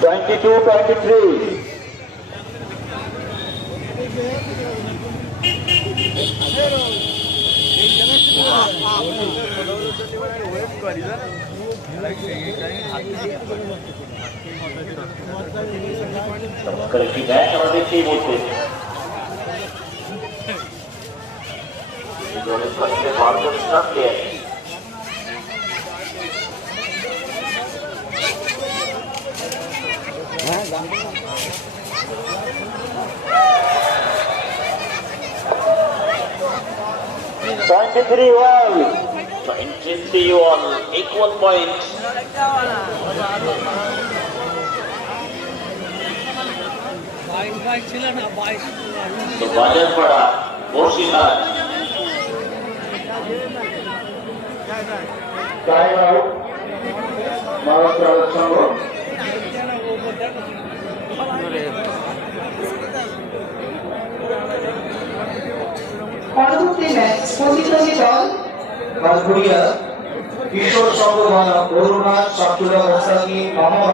22-23. একটি ম্যাচ আমরা দেখতেই বলতে দলের সঙ্গে মার্গদর্শক প্লেয়ার 23-1 equal point. তো বাজারপাড়া বর্ষিহাট পরবর্তী ম্যাচ প্রতিদ্বন্দ্বী দল কিশোর সংঘ বরুণা চট্টগ্রাম